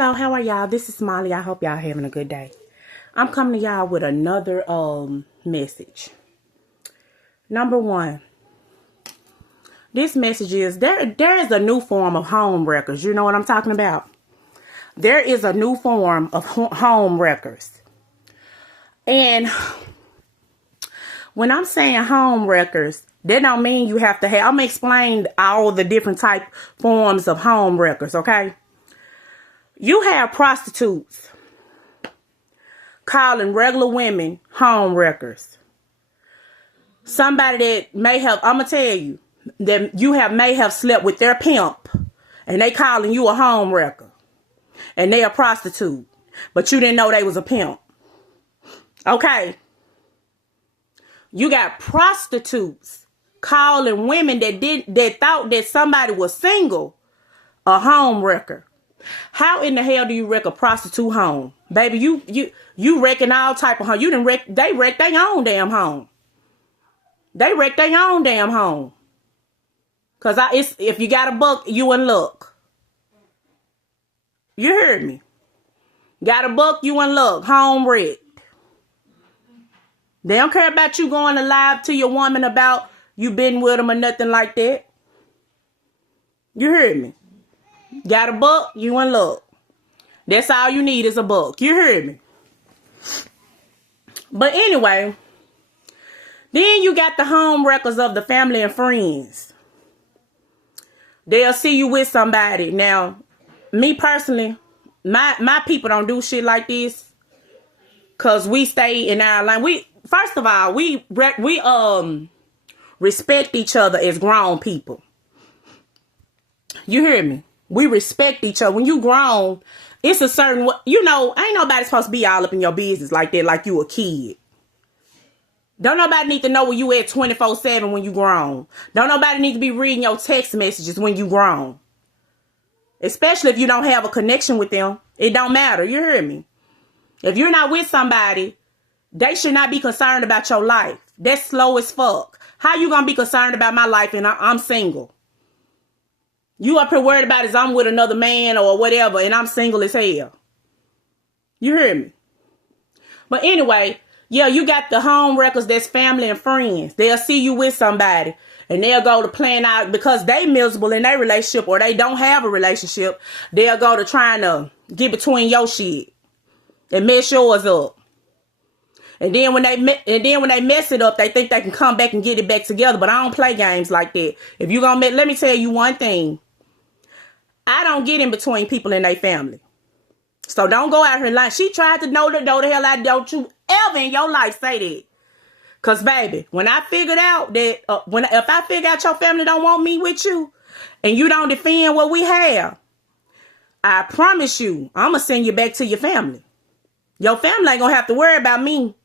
Hello, how are y'all? This is Molly. I hope y'all having a good day. I'm coming to y'all with another message. Number one, this message is there is a new form of home wreckers. You know what I'm talking about? There is a new form of home wreckers. And when I'm saying home wreckers, that don't mean you have to have, I'm going to explain all the different type forms of home wreckers, okay? You have prostitutes calling regular women home wreckers. Somebody that may have, I'm gonna tell you, that you may have slept with their pimp, and they calling you a home wrecker, and they a prostitute, but you didn't know they was a pimp. Okay, you got prostitutes calling women that thought that somebody was single a home wrecker. How in the hell do you wreck a prostitute home? Baby, you wrecking all type of home. They wreck their own damn home. They wreck their own damn home. Cause if you got a buck, you in luck. You heard me. Got a buck, you in luck. Home wreck. They don't care about you going to lie to your woman about you been with them or nothing like that. You heard me. Got a buck, you in luck. That's all you need is a buck. You heard me. But anyway, then you got the home wreckers of the family and friends. They'll see you with somebody. Now, me personally, my people don't do shit like this, cause we stay in our line. First of all, we respect each other as grown people. You hear me? We respect each other. When you grown, it's a certain, ain't nobody supposed to be all up in your business like that, like you a kid. Don't nobody need to know where you at 24/7 when you grown. Don't nobody need to be reading your text messages when you grown. Especially if you don't have a connection with them. It don't matter. You hear me? If you're not with somebody, they should not be concerned about your life. That's slow as fuck. How you gonna be concerned about my life and I'm single? You up here worried about is I'm with another man or whatever and I'm single as hell. You hear me? But anyway, yeah, you got the home wreckers that's family and friends. They'll see you with somebody and they'll go to plan out because they miserable in their relationship or they don't have a relationship. They'll go to trying to get between your shit and mess yours up. And then when they mess it up, they think they can come back and get it back together. But I don't play games like that. If you gonna let me tell you one thing. I don't get in between people in their family. So don't go out here lying. She tried to know the hell I don't you ever in your life say that. Cause baby, when I figured out that if I figure out your family don't want me with you and you don't defend what we have, I promise you, I'm gonna send you back to your family. Your family ain't gonna have to worry about me.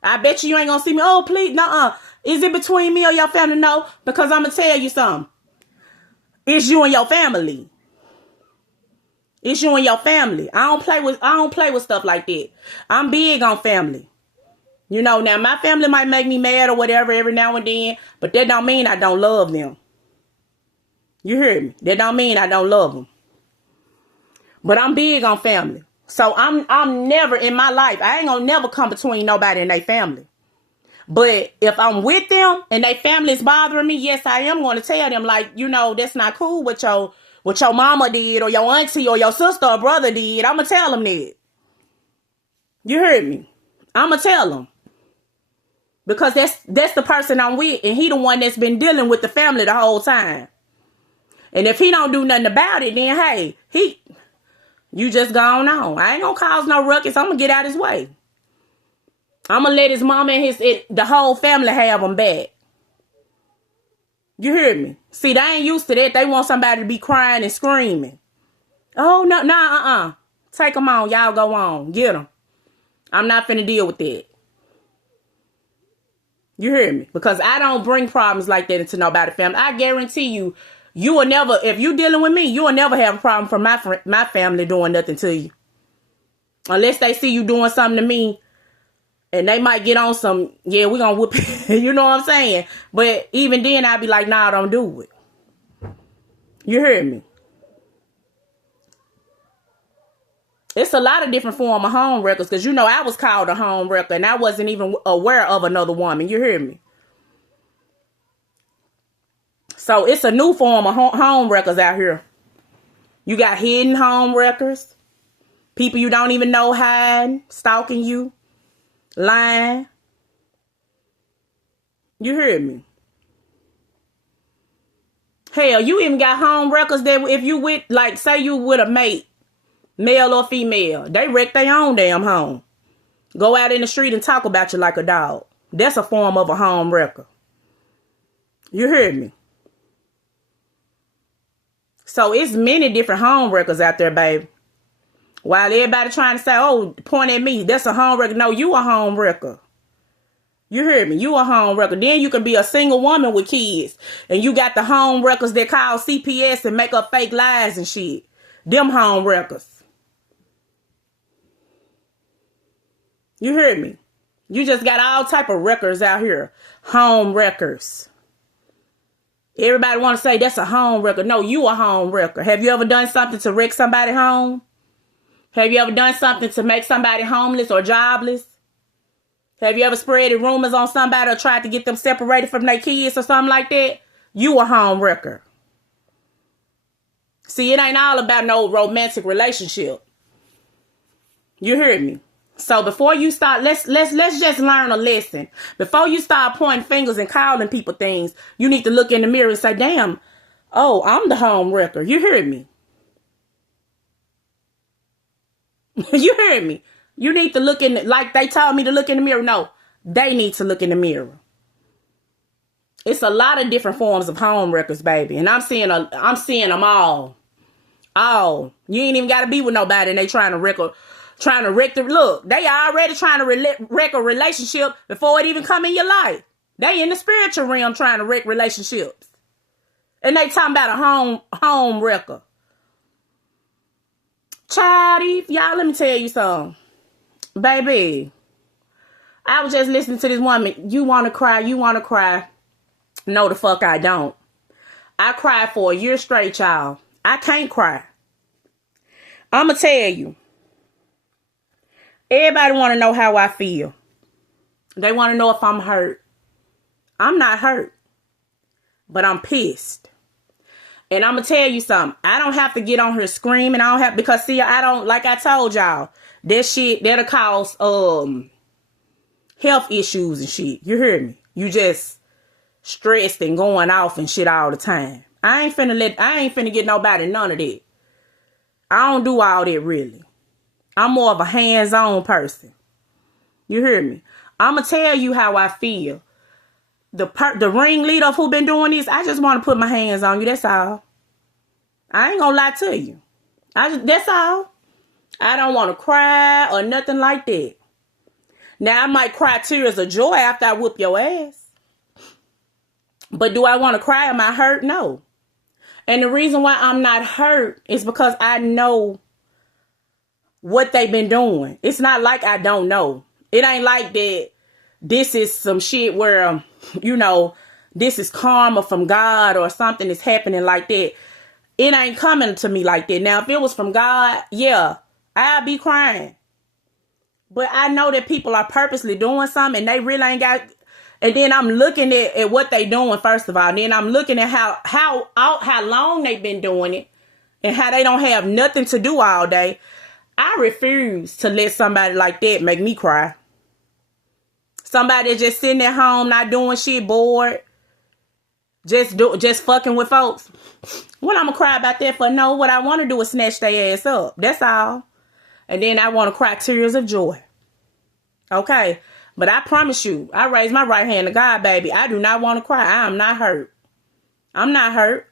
I bet you ain't gonna see me. Oh, please, nuh-uh. Is it between me or your family? No, because I'm gonna tell you something. It's you and your family. It's you and your family. I don't play with stuff like that. I'm big on family. Now my family might make me mad or whatever every now and then, but that don't mean I don't love them. You hear me? That don't mean I don't love them. But I'm big on family. So I'm never in my life, I ain't gonna never come between nobody and their family. But if I'm with them and their family is bothering me, yes, I am going to tell them, like, that's not cool what your mama did or your auntie or your sister or brother did. I'm going to tell them that. You heard me? I'm going to tell them. Because that's the person I'm with. And he the one that's been dealing with the family the whole time. And if he don't do nothing about it, then hey, you just gone on. I ain't going to cause no ruckus. I'm going to get out his way. I'm going to let his mama and the whole family have him back. You hear me? See, they ain't used to that. They want somebody to be crying and screaming. Oh, no, Take them on. Y'all go on. Get them. I'm not finna deal with that. You hear me? Because I don't bring problems like that into nobody's family. I guarantee you, you will never, if you dealing with me, you will never have a problem from my family doing nothing to you. Unless they see you doing something to me. And they might get on some, yeah, we're going to whoop it. You know what I'm saying? But even then, I'd be like, nah, don't do it. You heard me? It's a lot of different form of home wreckers, because you know I was called a home wrecker and I wasn't even aware of another woman. You hear me? So it's a new form of home wreckers out here. You got hidden home wreckers. People you don't even know hiding, stalking you, lying. You hear me? Hell, you even got home wreckers that if you with, like, say you with a mate, male or female, they wreck their own damn home. Go out in the street and talk about you like a dog. That's a form of a home wrecker. You hear me? So it's many different home wreckers out there, baby. While everybody trying to say, oh, point at me, that's a home wrecker. No, you a home wrecker. You hear me? You a home wrecker. Then you can be a single woman with kids. And you got the home wreckers that call CPS and make up fake lies and shit. Them home wreckers. You hear me? You just got all type of wreckers out here. Home wreckers. Everybody want to say that's a home wrecker. No, you a home wrecker. Have you ever done something to wreck somebody home? Have you ever done something to make somebody homeless or jobless? Have you ever spread rumors on somebody or tried to get them separated from their kids or something like that? You a home wrecker. See, it ain't all about no romantic relationship. You heard me? So before you start, let's just learn a lesson. Before you start pointing fingers and calling people things, you need to look in the mirror and say, damn, oh, I'm the home wrecker. You heard me? You heard me? You need to look in, like they told me to look in the mirror. No, they need to look in the mirror. It's a lot of different forms of home wreckers, baby. And I'm seeing them all. All. You ain't even got to be with nobody and they trying to wreck the, look, they already trying to wreck a relationship before it even come in your life. They in the spiritual realm trying to wreck relationships. And they talking about a home wrecker. Child, y'all, let me tell you something. Baby, I was just listening to this woman. You want to cry? You want to cry? No, the fuck I don't. I cried for a year straight, y'all. I can't cry. I'm going to tell you. Everybody want to know how I feel. They want to know if I'm hurt. I'm not hurt. But I'm pissed. And I'm going to tell you something. I don't have to get on here screaming. Because see, I don't, like I told y'all, that shit, that'll cause, health issues and shit. You hear me? You just stressed and going off and shit all the time. I ain't finna get nobody none of that. I don't do all that really. I'm more of a hands-on person. You hear me? I'm going to tell you how I feel. The ringleader of who been doing this, I just want to put my hands on you. That's all. I ain't going to lie to you. That's all. I don't want to cry or nothing like that. Now, I might cry tears of joy after I whoop your ass. But do I want to cry? Am I hurt? No. And the reason why I'm not hurt is because I know what they've been doing. It's not like I don't know. It ain't like that this is some shit where, you know, this is karma from God or something is happening like that. It ain't coming to me like that. Now, if it was from God, yeah, I'd be crying. But I know that people are purposely doing something and they really ain't got. And then I'm looking at what they doing, first of all. And then I'm looking at how long they've been doing it and how they don't have nothing to do all day. I refuse to let somebody like that make me cry. Somebody that's just sitting at home, not doing shit, bored, just fucking with folks. What I'm gonna cry about that for? No, what I want to do is snatch their ass up. That's all. And then I want to cry tears of joy. Okay. But I promise you, I raise my right hand to God, baby. I do not want to cry. I am not hurt. I'm not hurt.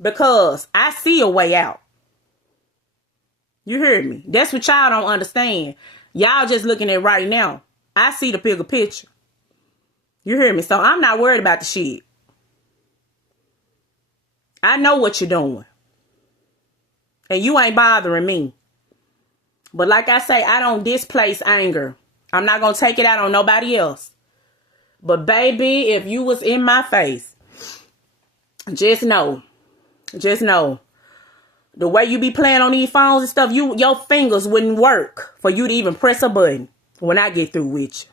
Because I see a way out. You heard me? That's what y'all don't understand. Y'all just looking at right now. I see the bigger picture. You hear me? So I'm not worried about the shit. I know what you're doing. And you ain't bothering me. But like I say, I don't displace anger. I'm not going to take it out on nobody else. But baby, if you was in my face, just know The way you be playing on these phones and stuff, your fingers wouldn't work for you to even press a button when I get through with you.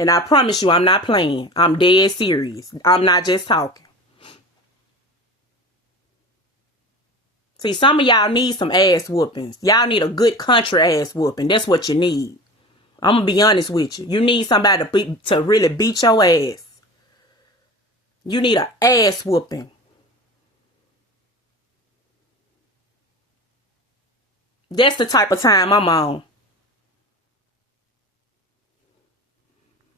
And I promise you, I'm not playing. I'm dead serious. I'm not just talking. See, some of y'all need some ass whoopings. Y'all need a good country ass whooping. That's what you need. I'm going to be honest with you. You need somebody to really beat your ass. You need an ass whooping. That's the type of time I'm on.